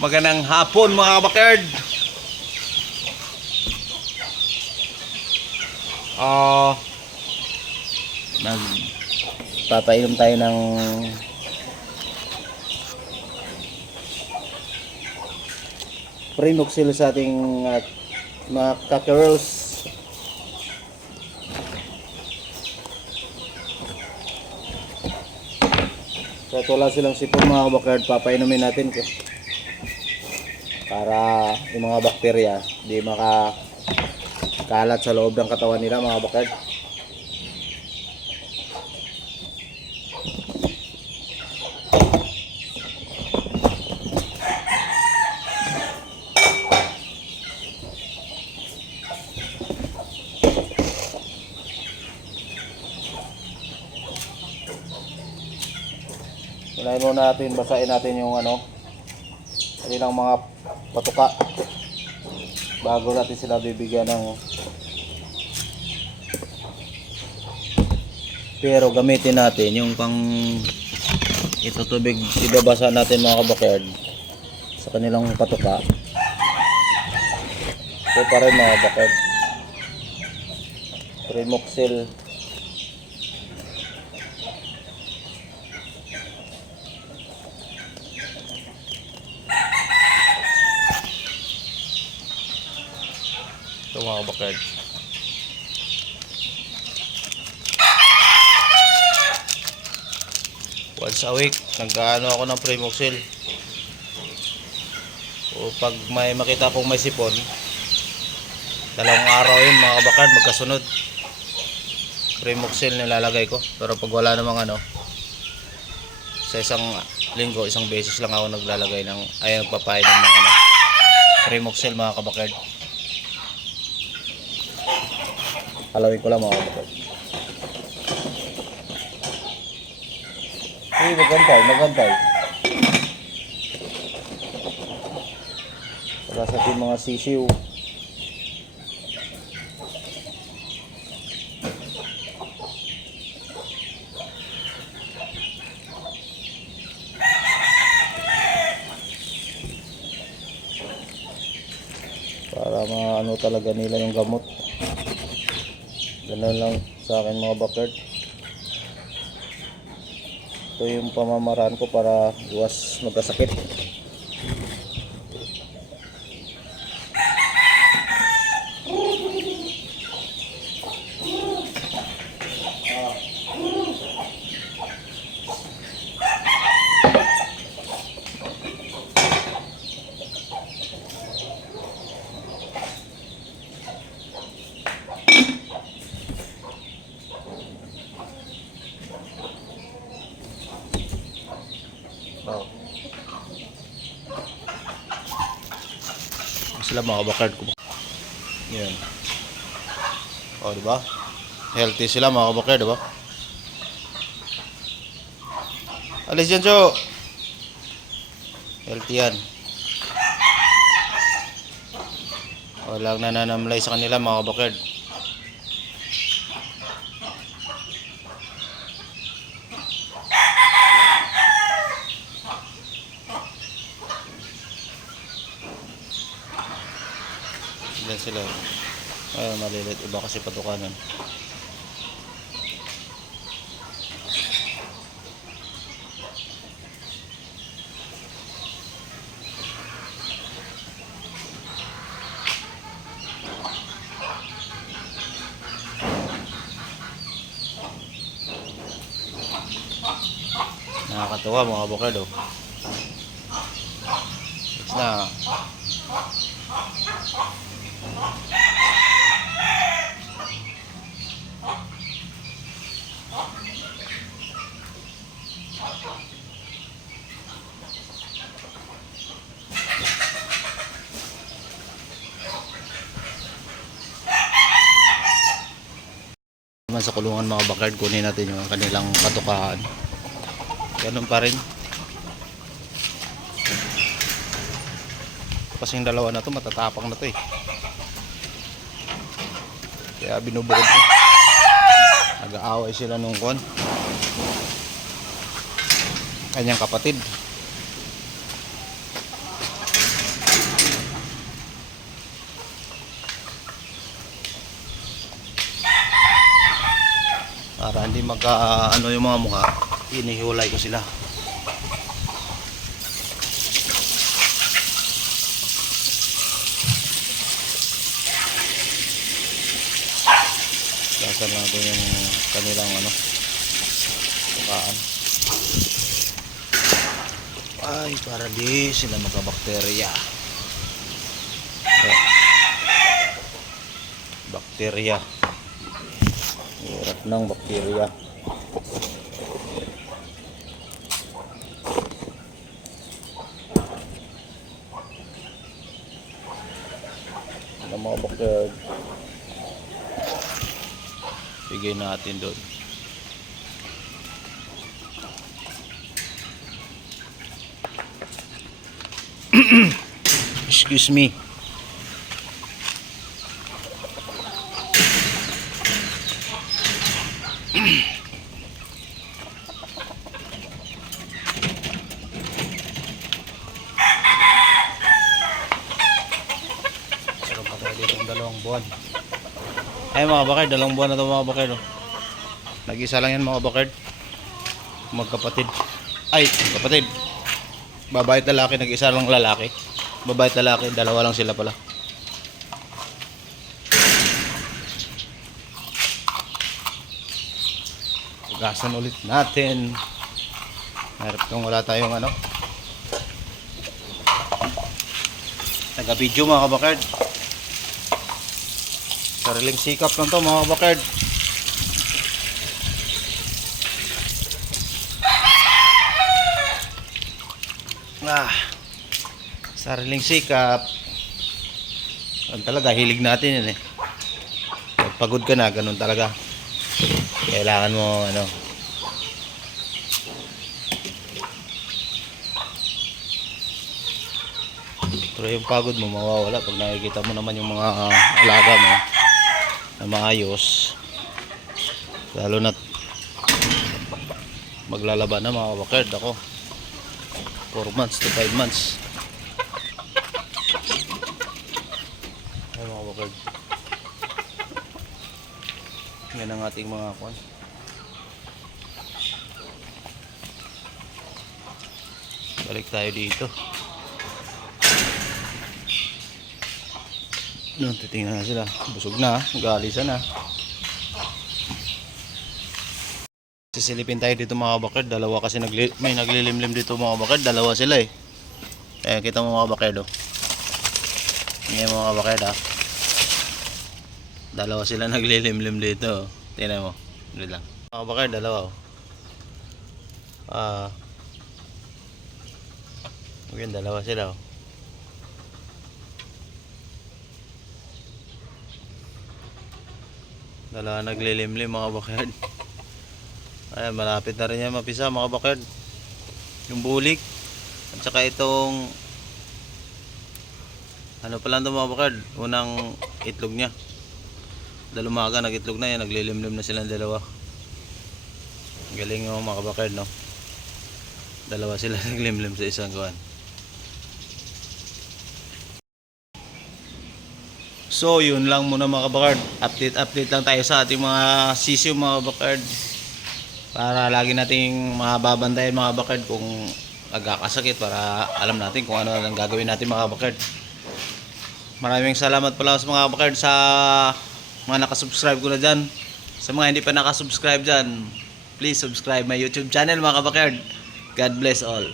Magandang hapon mga kabakerd. Nagpapainom tayo ng Primoxil sa ating mga cockerels. So ito lang silang sipon mga kabakerd, papainumin natin para yung mga bakterya di makakalat sa loob ng katawan nila mga kabakerd. Unahin muna natin, basahin natin yung kanilang mga patuka bago natin sila bibigyan ng, pero gamitin natin yung pang ito tubig, ibabasa natin mga kabakerd sa kanilang patuka. So pa rin mga kabakerd, Primoxil. Ito mga kabakerd. Once a week, nag-ano ako ng Primoxil. O pag may makita kong may sipon, dalawang araw yun mga kabakerd, magkasunod. Primoxil nilalagay ko. Pero pag wala namang sa isang linggo, isang beses lang ako naglalagay ng, nagpapainom ng Primoxil mga kabakerd. Halawin ko lang mga kabakerd. Uy, magantay. Para sa ating mga sisiw. Para maano talaga nila yung gamot. Ganun lang sa akin mga bakerd. Ito yung pamamaraan ko para iwas magkasakit. Sila mga kabakerd ko. Yan. O, diba? Healthy sila mga kabakerd, diba? Alis yan, so. Healthy yan. Walang nananamlay sa kanila mga kabakerd. Yan sila. Ay, malilit. Iba kasi patukanan. Nakakatuwa mga kabakerd. It's na. Naman sa kulungan mga kabakerd, kunin natin yung kanilang patukahan. Ganun pa rin. Kasi yung dalawa na to matatapang na to eh. Kaya binubukod ko. Nag-aaway sila nung kanyang kapatid. hindi magka ano yung mga mukha, inihiwalay ko sila. Lasan natin yung kanilang ano, bukaan. Ay, para di sila magka-bakterya. Bakterya. Hirap ng bakterya. Ano mga bakterya? Bigay natin doon. Excuse me. Sarap pa tayo dito ng 2 buwan. Ay mga bakard, 2 buwan na ito mga bakard. Oh. Nag-isa lang yan mga bakard. Magkapatid. Ay, kapatid. Babae at lalaki, nag-isa lang lalaki. Babae at lalaki, 2 lang sila pala. Hugasan ulit natin. Harap kung wala tayong ano, taga-video mga kabakard. Sariling sikap lang to mga kabakard. Sariling sikap. Ganun talaga, hilig natin yun eh. Pag pagod ka na, ganun talaga. Kailangan mo ano, pero yung pagod mo mawawala pag nakikita mo naman yung mga alaga mo na maayos, lalo na maglalaba na mga bakard. Ako 4 months to 5 months. Ay mga bakard, yan ang ating mga kwan. Balik tayo dito. Noon, titingnan na sila. Busog na, mag-aalisan na. Sisilipin tayo dito mga bakard. 2 kasi may naglilimlim dito mga bakard. 2 sila eh. Kaya kita mo mga bakard oh. Ngayon mga bakard ah. 2 sila naglilimlim dito. Tingnan mo. Dito lang. Mga bakard, 2 oh. Ngayon 2 sila oh. Dalawa naglilimlim mga bakard. Ayan, malapit na rin yan mapisa mga bakard. Yung bulik at saka itong ano pa lang ito mga bakard, unang itlog nya. Dalumaga nag-itlog na yan, naglilimlim na silang 2. Galing mo mga bakard no. 2 sila naglimlim sa isang kuwan. So yun lang muna mga kabakard. Update lang tayo sa ating mga sisiw mga kabakard. Para lagi nating mababantayan mga kabakard kung nagkakasakit, para alam natin kung ano ang gagawin natin mga kabakard. Maraming salamat pala sa mga kabakard sa mga nakasubscribe ko na dyan. Sa mga hindi pa nakasubscribe dyan, please subscribe my YouTube channel mga kabakard. God bless all.